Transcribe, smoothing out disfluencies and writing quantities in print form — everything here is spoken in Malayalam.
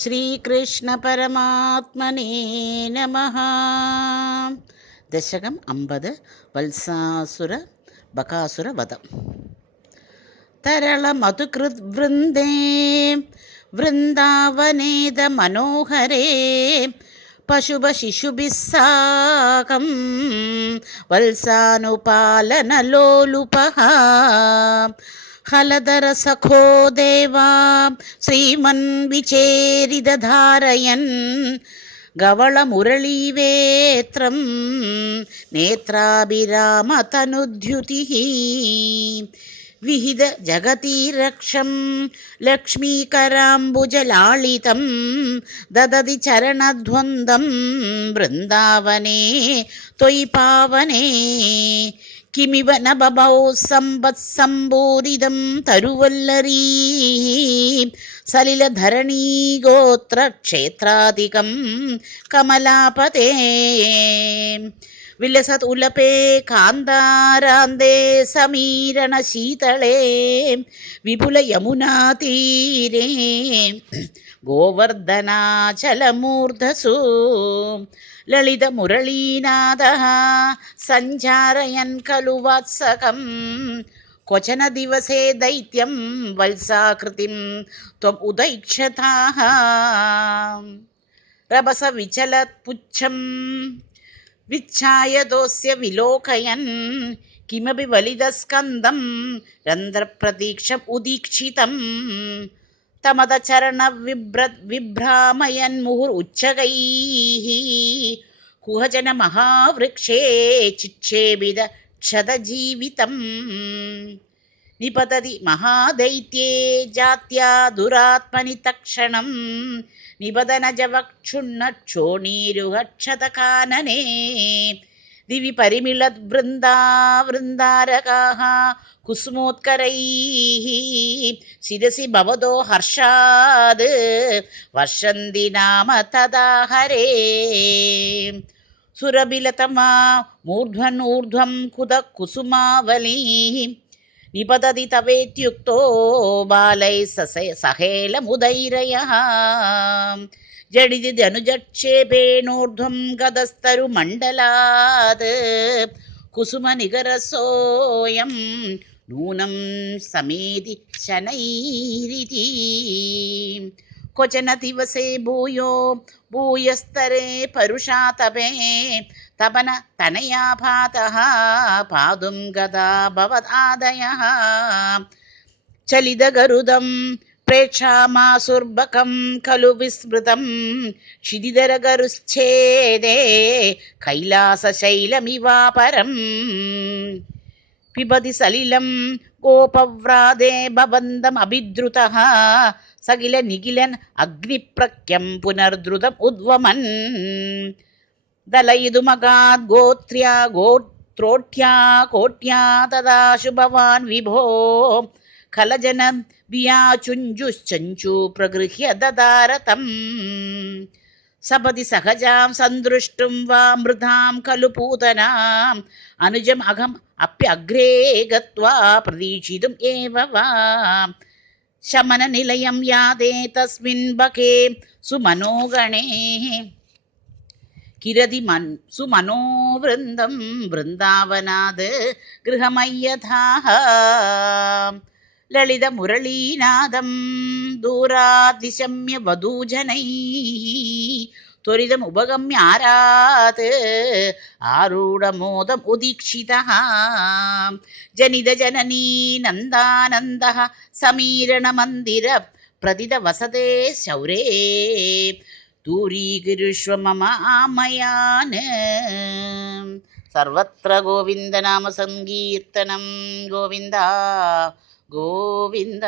ശ്രീകൃഷ്ണ പരമാത്മനേ നമഃ. ദശകം 50. വത്സാസുര ബകാസുര വധം. തരള മധുകൃത് വൃന്ദേ വൃന്ദാവനേത മനോഹരേ പശുഭ ശിശുഭിः സാകം വത്സാനുപാലനലോലുപഃ ഹലധര സഖോ ദേവാ ശ്രീമൻ വിചേരിതധാരയൻ ഗവളമുരളീവേത്രം നേത്രാഭിരാമതനുദ്യുതിഃ വിഹിത ജഗതീരക്ഷം ലക്ഷ്മീകരാംബുജലാളിതം ദദതി ചരണധ്വന്ദം വൃന്ദാവനേ ത്വയി പാവനേ കിമിവ ന ബഭൗ സമ്പത്സംബോധിതം തരുവല്ലരീ സലിലധരണീഗോത്രക്ഷേത്രാധികം കമലാപതേ വിലസത് ഉലപേ കാന്താരാന്തേ സമീരണ ശീതളേ വിപുല യമുനാതീരേ ഗോവർദ്ധനാചലമൂർധസു ലളിത മുരളീനാദഃ സഞ്ചാരയൻ ഖലു വാത്സകം ക്വചന ദിവസേ ദൈത്യം വത്സാകൃതിം ത്വം ഉദൈക്ഷതാഃ രഭസ വിചലത് പുച്ഛം വിച്ഛായതോസ്യ വിലോകയൻ കിമപി വലിതസ്കന്ധം രന്ധ്രപ്രതീക്ഷം ഉദീക്ഷിതം തമദചരണ വിഭ്രാമയൻ മുഹുരുച്ചകൈഃ കുഹജന മഹാവൃക്ഷേ ചിക്ഷേപിത ക്ഷതജീവിതം നിപതതി മഹാദൈത്യേ ജാത്യാ ദുരാത്മനി തക്ഷണം നിപതനജവക്ഷുണ്ണക്ഷോണീരുഹക്ഷതകാനനേ ദിവി പരിമിളത് വൃന്ദാരകാഃ കുസുമോത്കരൈഃ ശിരസി ഭവതോ ഹർഷാത് വർഷന്തി നാമ തദാ ഹരേ സുരഭിലതമാ മൂർധ്വം കുത കുസുമാവലീ നിപതതി തവേത്യുക്തോ ബാലൈ സഹേലമുദൈരയഃ ജഡിതി ധനുജക്ഷേപേണോർധ്വം ഗതസ്തരുമണ്ഡലാത് കുസുമനികരസോയം നൂനം സമേതി ശനൈരിതി ക്വചന ദിവസേ ഭൂയസ്തരേ പരുഷാതപേ തപന തനയാഭാതഃ പാതും ഗതാ ഭവദാദയഃ ചലിതഗരുദം പ്രേക്ഷാമാസുർബകം ഖലു വിസ്മൃതം ക്ഷിതിധരഗരുശ്ഛേദേ കൈലാസശൈലമിവാപരം പിബതി സലിലം ഗോപവ്രാതേ ഭവന്തമഭിദ്രുതഃ സകില നിഖിലൻ അഗ്നിപ്രക്യം പുനർദ്രുതം ഉദ്വമൻ ദലയിതുമഗാത് ഗോത്രോട്ട്യാ കോട്ട്യാ തദാശു ഭവാൻ വിഭോ ഖലജന വിയാചുഞ്ചുശ്ചഞ്ചു പ്രഗൃഹ്യ ദദാരതം സപതി സഹജാം സന്ദൃഷ്ടും വാ മൃതാം ഖലു പൂതനാം അനുജം അഹം അപ്യഗ്രേ ഗത്വാ പ്രതീക്ഷിതും ഏവ വാ ശമന നിലയം യാതേ തസ്മിൻ ബകേ സുമനോഗണേ കിരതി സുമനോവൃന്ദം വൃന്ദാവനാത് ഗൃഹമയ്യഥാഃ ലളിത മുരളീനാദം ദൂരാദിശമ്യ വധൂജനൈഃ ത്വരിതമുപഗമ്യാരാത് ആരൂഢമോദം ഉദീക്ഷിതഃ ജനിത ജനനീ നന്ദാനന്ദഃ സമീരണമന്ദിര പ്രതിത വസതേ ശൗരേ ദൂരീകുരുഷ്വ മമ ആമയാൻ. സർവത്ര ഗോവിന്ദനാമ സങ്കീർത്തനം. ഗോവിന്ദ ഗോവിന്ദ.